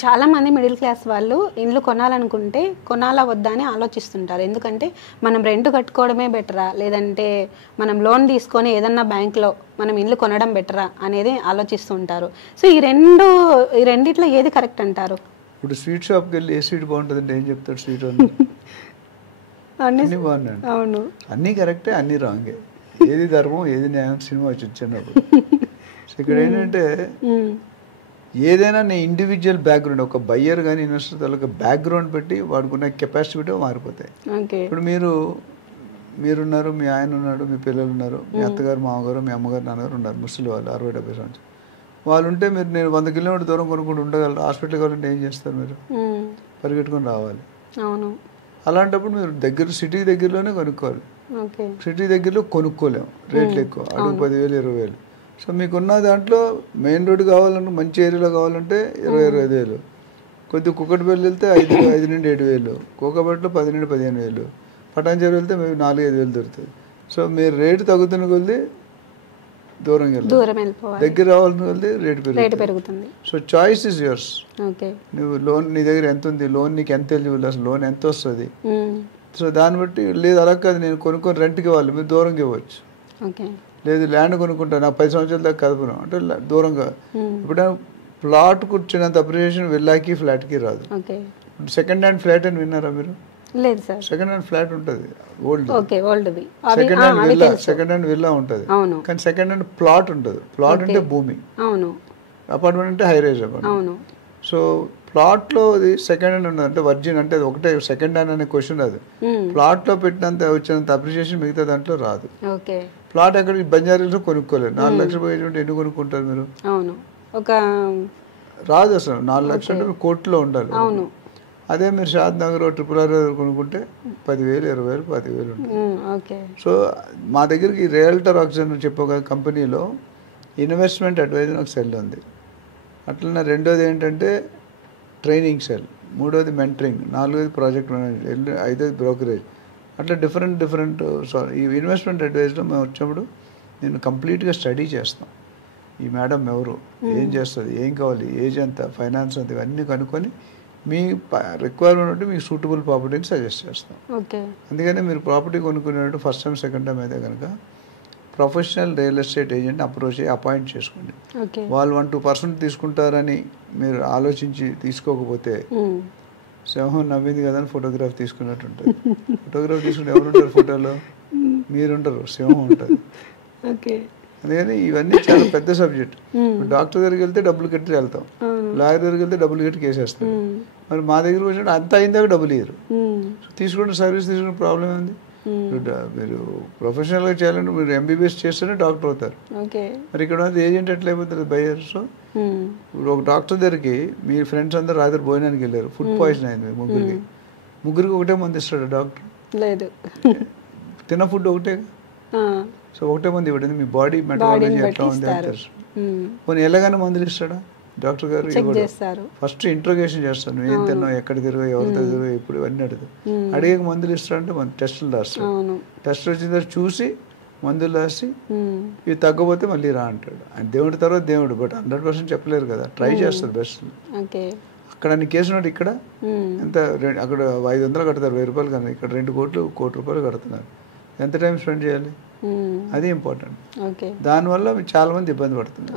చాలామంది middle class వాళ్ళు ఇల్లు కొనాలనుకుంటే కొనాలా వద్దా అని ఆలోచిస్తుంటారు. ఎందుకంటే మనం రెంట్ కట్టుకోవడమే బెటరా, లేదంటే మనం లోన్ తీసుకొని ఏదన్నా బ్యాంక్లో మనం ఇల్లు కొనడం బెటరా అనేది ఆలోచిస్తుంటారు. సో ఈ రెండిట్లో ఏది కరెక్ట్ అంటారు? ఇప్పుడు స్వీట్ షాప్కి వెళ్ళి ఏ స్వీట్ బాగుంటుందంటే ఏం చెప్తాడు స్వీట్ వాళ్ళు? అన్నీ బాగున్నాయి. అవును, అన్నీ కరెక్టే, అన్నీ రాంగే. ఏది ధర్మం ఏది న్యాయం సినిమా వచ్చినప్పుడు. సో ఇక్కడ ఏంటంటే ఏదైనా నీ ఇండివిజువల్ బ్యాక్గ్రౌండ్, ఒక బయ్యర్ కానీ ఇన్వెస్టర్ తాలూకా బ్యాక్గ్రౌండ్ పెట్టి వాడుకున్న కెపాసిటీ మారిపోతాయి. ఇప్పుడు మీరున్నారు, మీ ఆయన ఉన్నాడు, మీ పిల్లలు ఉన్నారు, మీ అత్తగారు మామగారు మీ అమ్మగారు నాన్నగారు ఉన్నారు, ముసలి వాళ్ళు 60-70 సంవత్సరాలు. వాళ్ళు ఉంటే మీరు నేను 100 కిలోమీటర్ దూరం కొనుక్కుంటూ ఉండగలరు. హాస్పిటల్కి కావాలంటే ఏం చేస్తారు? మీరు పరిగెట్టుకొని రావాలి. అలాంటప్పుడు మీరు సిటీ దగ్గరలోనే కొనుక్కోవాలి. సిటీ దగ్గరలో కొనుక్కోలేము, రేట్లు ఎక్కువ, అడుగు 10,000 20,000. సో మీకున్న దాంట్లో మెయిన్ రోడ్ కావాలంటే మంచి ఏరియాలో కావాలంటే 20-25,000. కొద్దిగా కుక్కటిపల్లి వెళ్తే 5 నుండి 7,000, కోకపేటలో 10 నుండి 15,000, పటాన్చెరు వెళ్తే మేము 4-5,000 దొరుకుతుంది. సో మీరు రేటు తగ్గుతున్న కొద్ది దూరం వెళ్ళాలి, దగ్గర రావాలని కొద్ది రేటు పెరుగుతుంది. So choice is yours. నువ్వు లోన్ నీ దగ్గర ఎంత ఉంది, లోన్ నీకు ఎంత ఎలిజిబుల్, అసలు లోన్ ఎంత వస్తుంది, సో దాన్ని బట్టి. లేదు అలా కాదు నేను కొనుక్కొని రెంట్కి ఇవ్వాలి, మీరు దూరంగా ఇవ్వచ్చు. లేదు ల్యాండ్ కొనుక్కుంటా నాకు 10 సంవత్సరాల దాకా కదపను అంటే దూరంగా. ఇప్పుడు ప్లాట్ కూర్చున్నంత అప్రిషియేషన్ విల్లాకి ఫ్లాట్కి రాదు. సెకండ్ హ్యాండ్ ఫ్లాట్ అని విన్నారా మీరు? లేదు సార్. సెకండ్ హ్యాండ్ ఫ్లాట్ ఉంటుంది, ఓల్డ్ సెకండ్ హ్యాండ్ విల్లా ఉంటుంది, కానీ సెకండ్ హ్యాండ్ ప్లాట్ ఉంటుంది. ప్లాట్ అంటే భూమి, అపార్ట్మెంట్ అంటే హై రైజ్ అపార్ట్మెంట్. సో ప్లాట్లో అది సెకండ్ హ్యాండ్ ఉండదు, అంటే వర్జిన్ అంటే ఒకటే సెకండ్ హ్యాండ్ అనే క్వశ్చన్ రాదు. ప్లాట్లో పెట్టినంత వచ్చినంత అప్రిషియేషన్ మిగతా దాంట్లో రాదు. ప్లాట్ ఎక్కడికి బంజారాలో కొనుక్కోలేదు. 4 లక్షలు పోయేటువంటి ఎన్ని కొనుక్కుంటారు మీరు? రాదు అసలు. 4 లక్షలు అంటే మీరు కోర్టులో ఉండాలి. అదే మీరు షాద్ నగర్ RRR కొనుక్కుంటే 10,000 20,000 25,000 ఉంటుంది. సో మా దగ్గరికి రియల్టర్ ఆక్సిజన్ చెప్పే కంపెనీలో ఇన్వెస్ట్మెంట్ అడ్వైజర్ ఒక సెల్ ఉంది. అట్లనే రెండోది ఏంటంటే ట్రైనింగ్ సెల్, మూడోది మెంటరింగ్, నాలుగోది ప్రాజెక్ట్ మేనేజ్మెంట్, ఐదోది బ్రోకరేజ్. అట్లా డిఫరెంట్ ఈ ఇన్వెస్ట్మెంట్ అడ్వైజ్లో మేము వచ్చినప్పుడు నేను కంప్లీట్గా స్టడీ చేస్తాం. ఈ మేడం ఎవరు, ఏం చేస్తుంది, ఏం కావాలి, ఏజ్ ఎంత, ఫైనాన్స్ అంత, ఇవన్నీ కనుక్కొని మీ రిక్వైర్మెంట్ ఉంటే మీకు సూటబుల్ ప్రాపర్టీని సజెస్ట్ చేస్తాం. అందుకని మీరు ప్రాపర్టీ కొనుక్కునేటప్పుడు ఫస్ట్ టైం సెకండ్ టైం అయితే కనుక professional real estate agent approach అయ్యి అపాయింట్ చేసుకోండి. వాళ్ళు 1-2% తీసుకుంటారని మీరు ఆలోచించి తీసుకోకపోతే సింహం నవ్వింది కదా అని ఫోటోగ్రాఫ్ తీసుకున్నట్టు ఉంటుంది. ఫోటోగ్రాఫ్ తీసుకుంటే ఎవరుంటారు ఫోటోలో? మీరుంటారు, సింహం ఉంటుంది. అందుకని ఇవన్నీ చాలా పెద్ద సబ్జెక్ట్. డాక్టర్ దగ్గరికి వెళ్తే డబ్బులు కట్టి వెళ్తాం, లాయర్ దగ్గరికి వెళ్తే డబ్బులు కట్టి కేసేస్తాం. మరి మా దగ్గర వచ్చినట్టు అంత అయిందాక డబ్బులు ఇయ్యరు. తీసుకుంటే సర్వీస్ తీసుకునే ప్రాబ్లం ఏంది? మీరు ప్రొఫెషనల్గా చేయాలంటే మీరు MBBS చేస్తేనే డాక్టర్ అవుతారు. మరి ఇక్కడ ఏజెంట్ ఎట్లా అయిపోతుంది? బయ్యర్. సో ఇప్పుడు ఒక డాక్టర్ దగ్గరికి మీ ఫ్రెండ్స్ అందరూ రాత్రి భోజనానికి వెళ్ళారు, ఫుడ్ పాయిజన్ అయింది ముగ్గురికి ఒకటే మంది ఇస్తాడు డాక్టర్? లేదు, తిన్న ఫుడ్ ఒకటే. సో ఒకటే మంది ఇవ్వడం మీ బాడీ మెటబాలజీ ఎట్లా ఉంది అని తెలుసు. కొన్ని ఎలాగైనా మందులు ఇస్తాడా డాక్టర్ గారు? ఫస్ట్ ఇంట్రోగేషన్ చేస్తాను, నువ్వు ఏం తిన్నావు, ఎక్కడ తిరుగు, ఎవరితో తిరుగు, ఎప్పుడు, ఇవన్నీ అడిగే మందులు ఇస్తాడంటే మన టెస్టులు రాస్తాడు. టెస్టులు వచ్చిన తర్వాత చూసి మందులు రాసి ఇవి తగ్గపోతే మళ్ళీ రా అంటాడు. ఆయన దేవుడి తర్వాత దేవుడు, బట్ 100% చెప్పలేరు కదా, ట్రై చేస్తారు బెస్ట్. అక్కడ అన్ని కేసు ఉన్నాడు, ఇక్కడ ఎంత అక్కడ 500 కడతారు, 1000 రూపాయలు కానీ ఇక్కడ 2 కోట్లు 1 కోటి రూపాయలు కడుతున్నారు. ఎంత టైం స్పెండ్ చేయాలి? అది ఇంపార్టెంట్. దానివల్ల చాలా మంది ఇబ్బంది పడుతున్నారు.